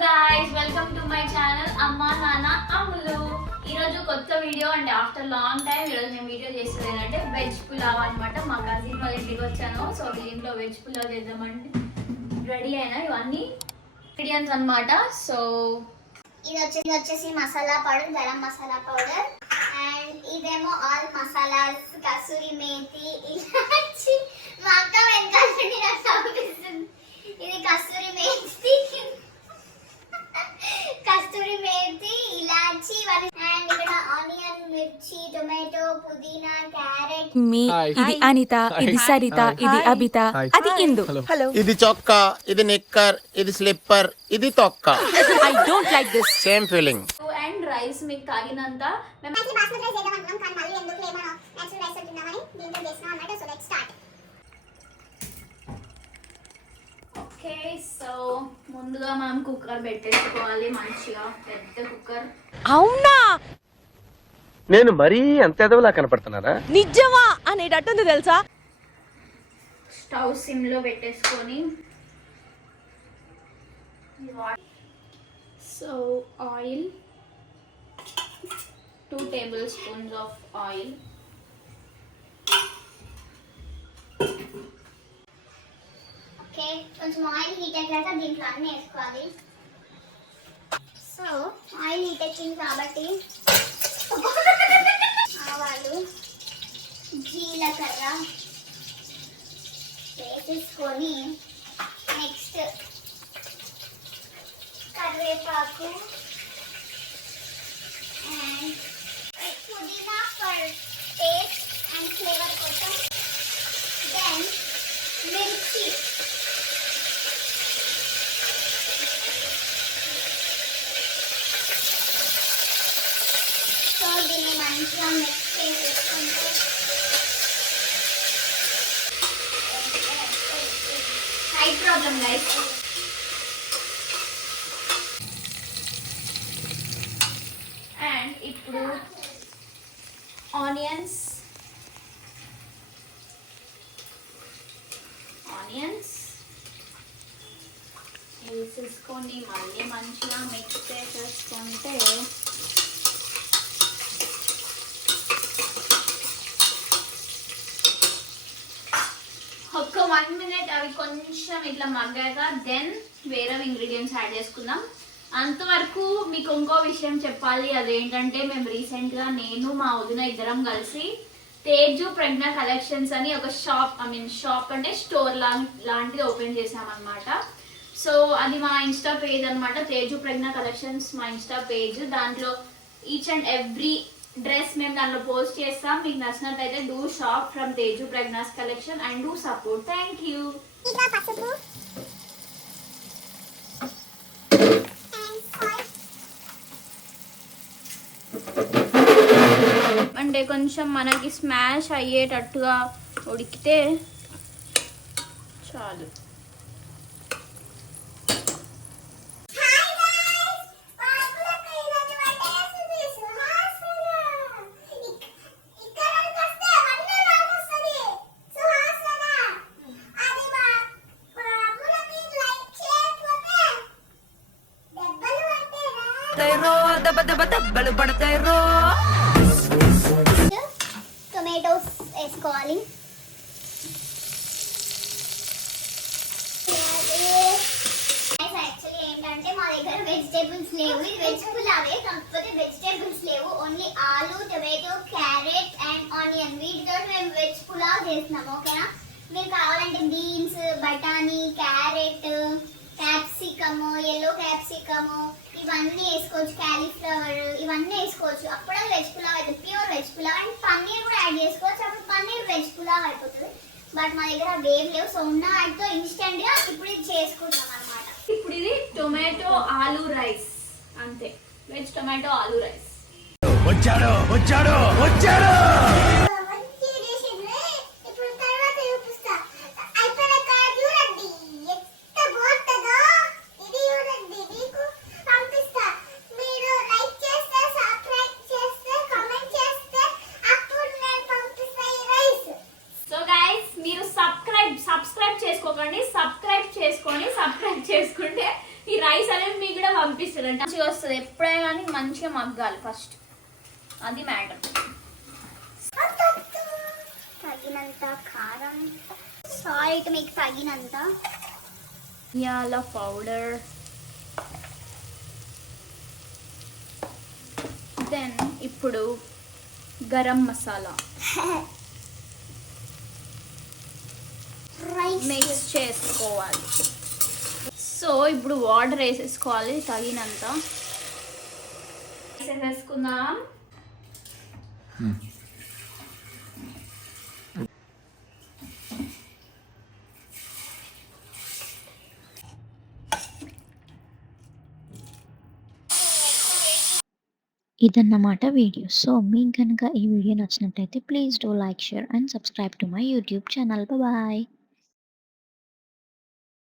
guys, welcome to my channel Amma Nana Amulu. ఈ రోజు కొత్త వీడియో అంటే ఆఫ్టర్ లాంగ్ టైం ఈ రోజు నేను వీడియో చేసేది ఏంటంటే వెజ్ పులావ్ అన్నమాట. మా కజిన్ వాళ్ళ ఇంటికి వచ్చాను. సో వీళ్ళ ఇంట్లో వెజ్ పులావ్ చేద్దామంటే రెడీ అయినా ఇవన్నీ ఇంగ్రీడియంట్స్ అన్నమాట. సో ఇది వచ్చేసి masala powder, garam masala powder, and ఇదేమో ఆల్ మసాలాస్, కసూరి మేతి, ఇలాచి. మా అక్క వెనకాల నుండి నాకు పంపిస్తుంది. ఇది కసూరి మేతి, ఇలాచి, అండ్ ఇక్కడ ఆనియన్, మిర్చి, టొమాటో, పుదీనా, క్యారెట్. ఇది అనిత, ఇది సరిత, ఇది అబిత, అది ఇందు. హలో. ఇది చొక్కా, ఇది నిక్కర్, ఇది స్లిప్పర్, ఇది తొక్క. I don't like this. Same feeling. And rice మీకు తాగినంత బాస్మతి రైస్ చేద్దాం అనుకున్నాం, కానీ మళ్ళీ ఎందుకు లేమో నేచురల్ రైస్ తిందామని దీంట్లో చేస్తున్నాం అన్నమాట. So let's start. Okay, so ముందుగా మనం కుక్కర్ పెట్టేసుకోవాలి, మంచిగా పెద్ద కుక్కర్. అవునా? నేను మరీ అంత ఎదవలా కనపడుతున్నారా? నిజమా అనేటట్టుంది తెలుసా? స్టవ్ సిమ్ లో పెట్టేసుకొని so oil 2 tablespoons of oil. Okay, కొంచెం ఆయిల్ హీట్ అయ్యాక దీంట్లో అన్నీ వేసుకోవాలి. సో ఆయిల్ హీట్ ఎక్కింది కాబట్టి ఆవాలు, జీలకర్ర వేసేసుకొని నెక్స్ట్ కరివేపాకు అండ్ పుదీనా ఫర్ టేస్ట్ అండ్ ఫ్లేవర్ కోసం, దెన్ మిర్చి, సో దీన్ని మంచిగా మిక్స్ చేసేసుకుంటే హైట్ ప్రాబ్లం గైస్. అండ్ ఇప్పుడు ఆనియన్స్ వేసేసుకొని మళ్ళీ మంచిగా మిక్స్ చేసేసుకుంటే ఒక 1 minute అవి కొంచెం ఇట్లా మగ్గాక దెన్ వేరే ఇంగ్రీడియంట్స్ యాడ్ చేసుకుందాం. అంతవరకు మీకు ఇంకో విషయం చెప్పాలి. అదేంటంటే మేము రీసెంట్గా నేను మా వదిన ఇద్దరం కలిసి తేజు ప్రజ్ఞ కలెక్షన్స్ అని ఒక షాప్ అంటే స్టోర్ లాంటిది ఓపెన్ చేసామన్నమాట. సో అది మా ఇన్స్టా పేజ్ అనమాట, తేజు ప్రజ్ఞ కలెక్షన్స్ మా ఇన్స్టా పేజ్. దాంట్లో ఈచ్ అండ్ ఎవ్రీ డ్రెస్ మేము దాంట్లో పోస్ట్ చేస్తాం. మీకు నచ్చినట్లయితే do shop from Teju Pragna's collection and do support. Thank you. అంటే కొంచెం మనకి స్మాష్ అయ్యేటట్టుగా ఉడికితే చాలు. టొమాటోస్ వేసుకోవాలి. యాక్చువల్లీ ఏంటంటే మా దగ్గర వెజిటేబుల్స్ లేవు, ఇది వెజ్ పులావే కాకపోతే వెజిటేబుల్స్ లేవు, ఓన్లీ ఆలు, టొమాటో, క్యారెట్ అండ్ ఆనియన్, వీటితో మేము వెజ్ పులావ్ చేస్తున్నాం. ఓకేనా? మీకు కావాలంటే బీన్స్, బఠానీ, క్యారెట్, క్యాప్సికము, ఎల్లో క్యాప్సికము ఇవన్నీ వేసుకోవచ్చు, క్యాలీఫ్లవర్ ఇవన్నీ వేసుకోవచ్చు. అప్పుడే వెజ్ పులావ్ అయితే pure veg pulao. And paneer కూడా యాడ్ చేసుకోవచ్చు, అప్పుడు పన్నీర్ వెజ్ పులావ్ అయిపోతుంది. బట్ మా దగ్గర అవేం లేవు. సో ఉన్న వాటితో ఇన్స్టెంట్ గా ఇప్పుడు ఇది చేసుకుంటాం అనమాట. ఇప్పుడు ఇది టొమాటో ఆలు రైస్, అంతే. వెజ్ టొమాటో ఆలు రైస్. వచ్చాడు వచ్చాడు వచ్చాడు. సబ్స్క్రైబ్ చేసుకోకండి, సబ్స్క్రైబ్ చేసుకొని సబ్స్క్రైబ్ చేసుకుంటే ఈ రైస్ అనేవి మీకు కూడా పంపిస్తారంట. మంచిగా వస్తుంది ఎప్పుడైనా కానీ మంచిగా మగ్గాలి ఫస్ట్, అది మ్యాటర్. తగినంత కారం, సాల్ట్ మీకు తగినంత, ధనియాల పౌడర్, దెన్ ఇప్పుడు గరం మసాలా రైస్ మిక్స్ చేసుకోవాలి. సో ఇప్పుడు వాటర్ వేసేసుకోవాలి తగినంత. వేసేసుకుందాం. ఇదన్నమాట వీడియో. సో మీకు కనుక ఈ వీడియో నచ్చినట్టయితే please do like, share and subscribe to my YouTube channel. Bye.